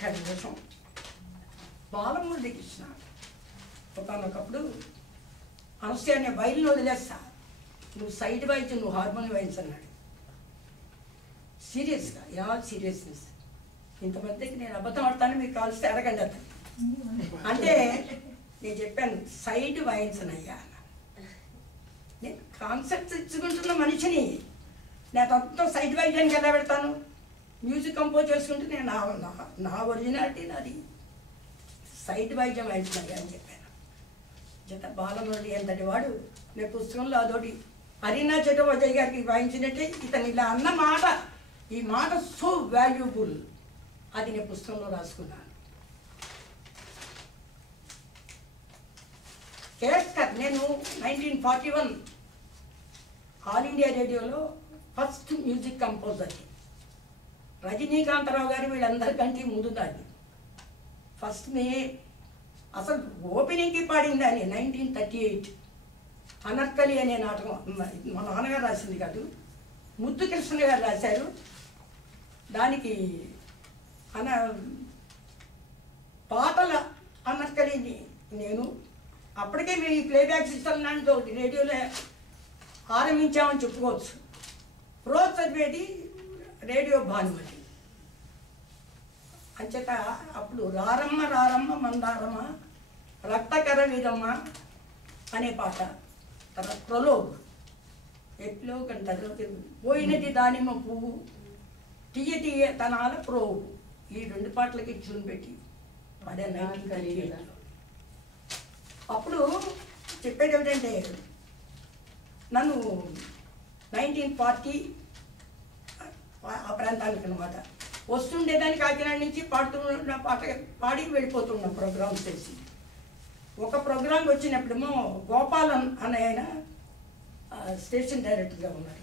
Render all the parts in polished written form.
ఒక్క నిమిషం. బాలమురళి కృష్ణ ఒకనొకప్పుడు అనసూయ అనే బయలుని వదిలేస్తా, నువ్వు సైడ్ వాయించు, నువ్వు హార్మోనియం వాయించు అన్నాడు. సీరియస్గా, యా సీరియస్నెస్. ఇంతమందికి నేను అబద్ధం ఆడతాను, మీకు కాల్స్తే అడగండి అతను. అంటే నేను చెప్పాను సైడ్ వాయించనయ్యా. నేను కాన్సెప్ట్స్ ఇచ్చుకుంటున్న మనిషిని నేను అంతా సైడ్ వాయించడానికి ఎలా పెడతాను? మ్యూజిక్ కంపోజ్ చేసుకుంటే నేను నా ఒరిజినాలిటీ నాది, సైడ్ వాయిద్యం వాయించినయ్యా అని చెప్పాను. జత బాలమురళి ఎంతటి వాడు, నేను పుస్తకంలో అదోటి అరీనా చటర్జీ గారికి వాయించినట్టే ఇతను ఇలా అన్న మాట, ఈ మాట సో వాల్యుబుల్, అది నేను పుస్తకంలో రాసుకున్నాను. కేస్కర్ నేను 1941 ఆల్ ఇండియా రేడియోలో ఫస్ట్ మ్యూజిక్ కంపోజర్. రజనీకాంతరావు గారు వీళ్ళందరికంటే ముందు దాన్ని ఫస్ట్ అసలు ఓపెనింగ్కి పాడింది అని 1938 అనర్కలి అనే నాటకం. మా నాన్నగారు రాసింది కాదు, ముద్దు కృష్ణ గారు రాశారు. దానికి పాటల అనర్కలిని నేను అప్పటికే మేము ఈ ప్లేబ్యాక్ సిస్టమ్ లాంటి ఒకటి రేడియోలో ఆరంభించామని చెప్పుకోవచ్చు. ప్రోజ్ చదివేది రేడియో భానుమతి అంచేత అప్పుడు రారమ్మ రారమ్మ మందారమ్మ రక్తకర వీరమ్మ అనే పాట, తర్వాత ప్రొలోగ్, ఎప్లోగ్ అంటారు, పోయినది దానిమ్మ పువ్వు, తీయ తీయ తనాల ప్రోగు, ఈ 2 పాటలకి ట్యూన్ పెట్టి పాడాను 1938లో. అప్పుడు చెప్పేది ఏమిటంటే నన్ను 1940 ఆ ప్రాంతానికి అనమాట వస్తుండేదాన్ని, కాకినాడ నుంచి పాడుతున్న పాట పాడి వెళ్ళిపోతున్నాం ప్రోగ్రామ్స్ చేసి. ఒక ప్రోగ్రాంకి వచ్చినప్పుడేమో గోపాలన్ అనే ఆయన స్టేషన్ డైరెక్టర్గా ఉన్నారు.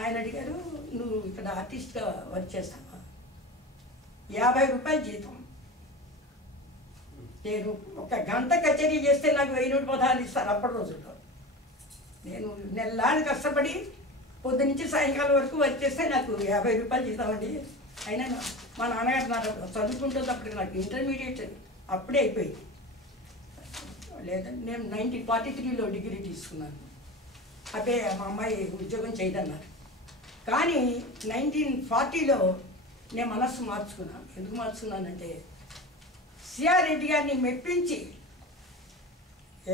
ఆయన అడిగారు, నువ్వు ఇక్కడ ఆర్టిస్ట్గా వర్క్ చేస్తావా? 50 రూపాయలు జీతం. నేను ఒక గంట కచేరీ చేస్తే నాకు 1016 ఇస్తారు అప్పటి రోజుల్లో. నేను నెల్లాళ్ళు కష్టపడి పొద్దు నుంచి సాయంకాలం వరకు వర్క్ చేస్తే నాకు 50 రూపాయలు జీతం అండి. అయినా మా నాన్నగారు నాకు చదువుకుంటుంది అప్పటికి, నాకు ఇంటర్మీడియట్ అప్పుడే అయిపోయింది. లేదండి నేను 1943లో డిగ్రీ తీసుకున్నాను. అదే మా అమ్మాయి ఉద్యోగం చేయదన్నారు. కానీ 1940లో నేను మనస్సు మార్చుకున్నాను. ఎందుకు మార్చుకున్నానంటే సిఆర్ రెడ్డి గారిని మెప్పించి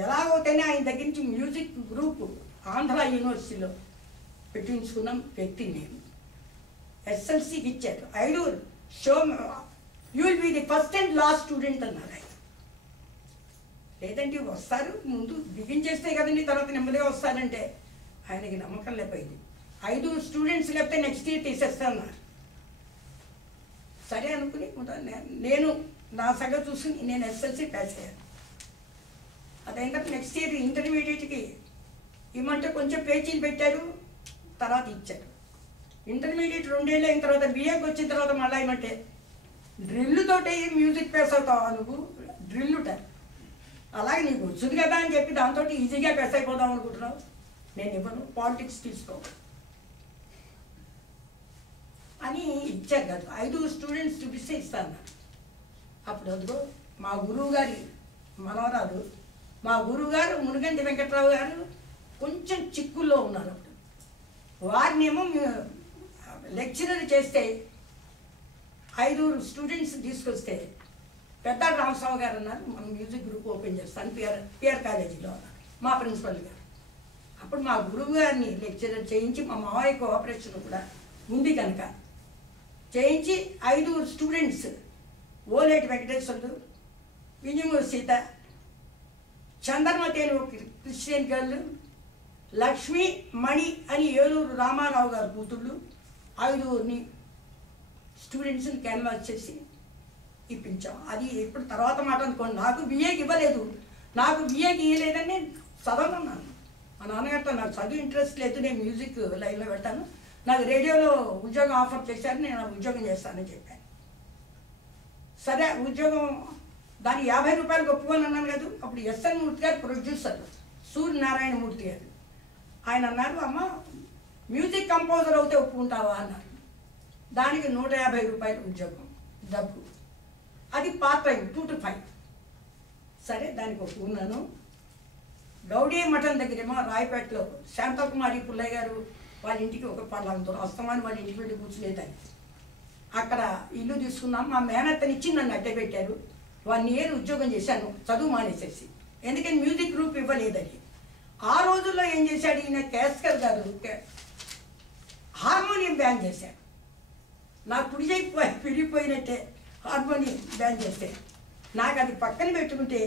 ఎలాగోతేనే ఆయన దగ్గర నుంచి మ్యూజిక్ గ్రూప్ ఆంధ్ర యూనివర్సిటీలో పెట్టించుకున్నాం వ్యక్తి నేను. ఎస్ఎల్సీకి ఇచ్చారు 5 show, you will be the first and last student అన్నారు ఆయన. లేదంటే వస్తారు ముందు బిగించేస్తే కదండి తర్వాత నెమ్మదిగా వస్తారంటే ఆయనకి నమ్మకం లేకపోయింది. 5 స్టూడెంట్స్ లేకపోతే నెక్స్ట్ ఇయర్ తీసేస్తాన్నారు. సరే అనుకుని నేను నా సంగతి చూసుకుని నేను ఎస్ఎల్సీ పాస్ అయ్యాను. అదైన తర్వాత నెక్స్ట్ ఇయర్ ఇంటర్మీడియట్కి ఇవ్వమంటే కొంచెం పేచీలు పెట్టారు, తర్వాత ఇచ్చారు. ఇంటర్మీడియట్ 2 ఏళ్ళు అయిన తర్వాత బిఏకి వచ్చిన తర్వాత మళ్ళీ ఏమంటే డ్రిల్లుతోటే మ్యూజిక్ పాస్ అవుతావా నువ్వు, డ్రిల్లుట అలాగే నీకు వచ్చింది కదా అని చెప్పి దాంతో ఈజీగా పాస్ అయిపోదాం అనుకుంటున్నావు. నేను ఇవ్వను, పాలిటిక్స్ తీసుకో అని ఇచ్చారు కదా. 5 స్టూడెంట్స్ చూపిస్తే ఇస్తాను. అప్పుడు అదిగో మా గురువు గారి మనవరాలు, మా గురువు గారు మునుగంటి వెంకట్రావు గారు కొంచెం చిక్కుల్లో ఉన్నారు. అప్పుడు వారినేమో లెక్చరర్ చేస్తే 5 స్టూడెంట్స్ తీసుకొస్తే పెద్ద రామస్వామి గారు అన్నారు, మనం మ్యూజిక్ గ్రూప్ ఓపెన్ చేస్తాను పిఆర్ కాలేజీలో అన్నారు మా ప్రిన్సిపల్ గారు. అప్పుడు మా గురువు గారిని లెక్చరర్ చేయించి, మా మావయ్య కోఆపరేషన్ కూడా ఉంది కనుక చేయించి 5 స్టూడెంట్స్ ఓలేటి వెంకటేశ్వర్లు, విజయమూరి సీత, చంద్రమతి అని ఒక క్రిస్టియన్ గర్ల్, లక్ష్మి మణి అని ఏలూరు రామారావు గారు కూతుళ్ళు 5 స్టూడెంట్స్ని క్యాన్వాస్ చేసి ఇప్పించాం. అది ఇప్పుడు తర్వాత మాట అనుకోండి, నాకు బిఏకి ఇవ్వలేదు, నాకు బిఏకి ఇవ్వలేదని నేను చదవనున్నాను. మా నాన్నగారితో నాకు చదువు ఇంట్రెస్ట్ లేదు, నేను మ్యూజిక్ లైన్లో పెడతాను, నాకు రేడియోలో ఉద్యోగం ఆఫర్ చేశారు, నేను ఉద్యోగం చేస్తానని చెప్పాను. సరే ఉద్యోగం దాని 50 రూపాయలకు ఒప్పుకొని అన్నాను కదా. అప్పుడు ఎస్ఎన్ మూర్తి గారు ప్రొడ్యూసర్, సూర్యనారాయణమూర్తి గారు, ఆయన అన్నారు, అమ్మ మ్యూజిక్ కంపోజర్ అవుతే ఒప్పుకుంటావా అన్నారు. దానికి 150 రూపాయలు ఉద్యోగం డబ్బు. అది పార్ట్ టైం 2 to 5. సరే దానికి ఒప్పుకున్నాను. గౌడీ మఠం దగ్గరేమో రాయపేటలో శాంతకుమారి పుల్లయ్య గారు వాళ్ళ ఇంటికి ఒక పళ్ళందరూ అస్తమాని వాళ్ళ ఇంటికి వెళ్ళి కూర్చునేదాన్ని. అక్కడ ఇల్లు తీసుకున్నాం. మా మేనత్తనిచ్చి నన్ను అడ్డ పెట్టారు. 1 year ఉద్యోగం చేశాను చదువు మానేసేసి, ఎందుకని మ్యూజిక్ గ్రూప్ ఇవ్వలేదని. ఆ రోజుల్లో ఏం చేశాడు ఈయన కేస్కర్ గారు, హార్మోనియం బ్యాన్ చేశాడు. నాకు కుడి చేయి పిరిగిపోయినట్టే హార్మోనియం బ్యాన్ చేస్తే. నాకు అది పక్కన పెట్టుకుంటే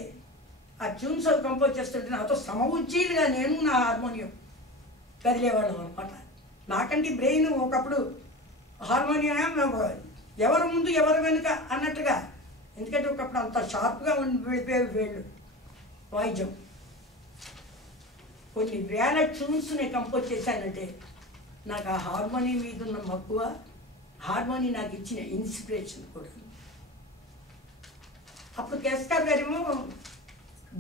ఆ ట్యూన్స్ కంపోజ్ చేస్తుంటే నాతో సమవుజ్జీలుగా నేను నా హార్మోనియం కదిలేవాళ్ళం అనమాట. నాకంటే బ్రెయిన్ ఒకప్పుడు హార్మోనియం ఎవరు ముందు ఎవరు వెనుక అన్నట్టుగా, ఎందుకంటే ఒకప్పుడు అంత షార్ప్గా వెళ్ళిపోయేవి వేళ్ళు వాయిద్యం. కొన్ని వేల ట్యూన్స్ నేను కంపోజ్ చేశానంటే నాకు ఆ హార్మోనియం మీద ఉన్న మక్కువ, హార్మోనియం నాకు ఇచ్చిన ఇన్స్పిరేషన్ కూడా. అప్పుడు కేస్కర్ గారేమో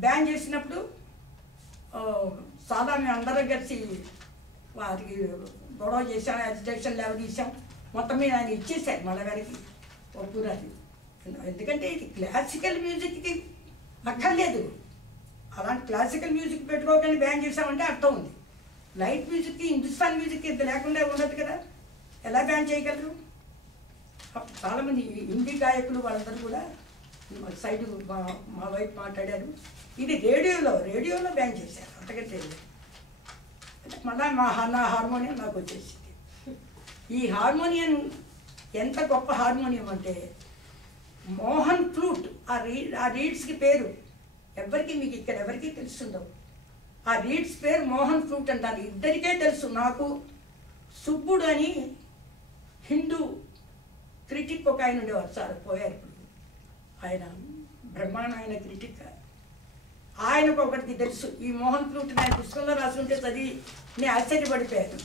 బ్యాన్ చేసినప్పుడు చాలా మేము అందరం కలిసి వారికి గొడవ చేసాం, అజిటేషన్ లెవెల్ తీసాం. మొత్తం మీద ఆయన ఇచ్చేసారు మన గారికి ఒప్పురాది. ఎందుకంటే ఇది క్లాసికల్ మ్యూజిక్కి అక్కర్లేదు. అలాంటి క్లాసికల్ మ్యూజిక్ పెట్టుకోకండి బ్యాన్ చేసామంటే అర్థం ఉంది. లైట్ మ్యూజిక్కి హిందుస్థాన్ మ్యూజిక్కి ఇంత లేకుండా ఉండదు కదా, ఎలా బ్యాన్ చేయగలరు? చాలామంది హిందీ గాయకులు వాళ్ళందరూ కూడా సైడ్ మా వైపు మాట్లాడారు. ఇది రేడియోలో బ్యాన్ చేశారు, అంతకంటే అంటే మళ్ళీ నా హార్మోనియం నాకు వచ్చేసింది. ఈ హార్మోనియం ఎంత గొప్ప హార్మోనియం అంటే మోహన్ ఫ్లూట్. ఆ రీడ్స్కి పేరు ఎవరికి, మీకు ఇక్కడ ఎవరికి తెలుస్తుండవు. ఆ రీడ్స్ పేరు మోహన్ ఫ్లూట్ అంటారు. ఇద్దరికే తెలుసు. నాకు సుబ్బుడు అని హిందూ క్రిటిక్ ఒక ఆయన ఉండేవారు, సార్ పోయారు ఇప్పుడు. ఆయన బ్రహ్మాండమైన క్రిటిక్. ఆయనకు ఒకటికి తెలుసు ఈ మోహన్ ఫ్లూట్. ఆయన పుస్తకంలో రాసుకుంటే చదివి నేను ఆశ్చర్యపడిపోయాను.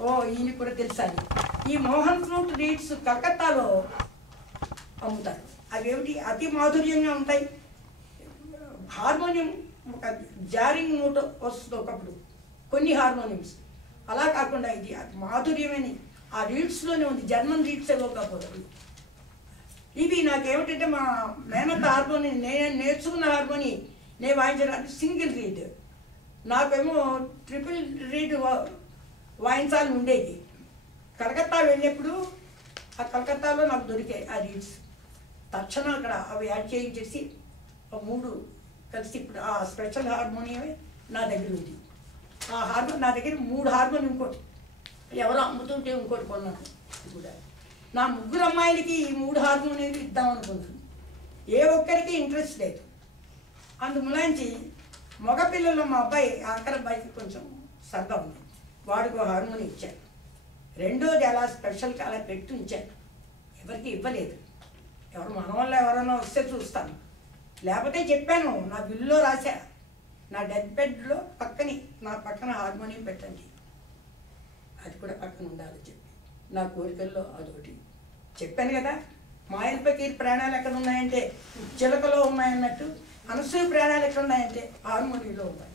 ఓ ఈయన కూడా తెలుసా అని. ఈ మోహన్ ఫ్లూట్ రీడ్స్ కలకత్తాలో అమ్ముతారు. అవేమిటి అతి మాధుర్యంగా ఉంటాయి. హార్మోనియం ఒక జారింగ్ నోట్ వస్తుంది ఒకప్పుడు కొన్ని హార్మోనియమ్స్, అలా కాకుండా ఇది మాధుర్యమని ఆ రీడ్స్లోనే ఉంది. జర్మన్ రీడ్స్ ఏవో కాకపోతే ఇవి నాకేమిటంటే మా మేనత్త హార్మోని నేను నేర్చుకున్న హార్మోని నేను వాయించడానికి సింగిల్ రీడ్, నాకేమో ట్రిపుల్ రీడ్ వాయించాలని ఉండేది. కలకత్తా వెళ్ళినప్పుడు ఆ కలకత్తాలో నాకు దొరికాయి ఆ రీడ్స్. తక్షణం అక్కడ అవి యాడ్ చేయించేసి 3 కలిసి ఇప్పుడు ఆ స్పెషల్ హార్మోనియమే నా దగ్గర ఉంది. ఆ హార్మోని నా దగ్గర 3 హార్మోని, ఇంకోటి ఎవరో అమ్ముతుంటే ఇంకోటి కొన్నాను. కూడా నా 3 అమ్మాయిలకి ఈ 3 హార్మోనియాలు ఇద్దామనుకున్నాను. ఏ ఒక్కరికి ఇంట్రెస్ట్ లేదు. అందుమూలంచి మగపిల్లల్లో మా అబ్బాయి ఆఖరి అబ్బాయికి కొంచెం సరదా ఉంది, వాడికి హార్మోని ఇచ్చాను. రెండోది అలా స్పెషల్గా అలా పెట్టి ఉంచాను, ఎవరికి ఇవ్వలేదు. ఎవరు మన వల్ల ఎవరైనా వస్తే చూస్తాను, లేకపోతే చెప్పాను నా బిల్లులో రాశా, నా డెత్ బెడ్లో నా పక్కన హార్మోనియం పెట్టండి, అది కూడా పక్కన ఉండాలని చెప్పి నా కోరికల్లో అదొకటి చెప్పాను కదా. మాయల్ ఫకీర్ ప్రాణాలు ఎక్కడ ఉన్నాయంటే చిలకలో ఉన్నాయన్నట్టు, అనసూయ ప్రాణాలు ఎక్కడ ఉన్నాయంటే హార్మోనియంలో ఉన్నాయి.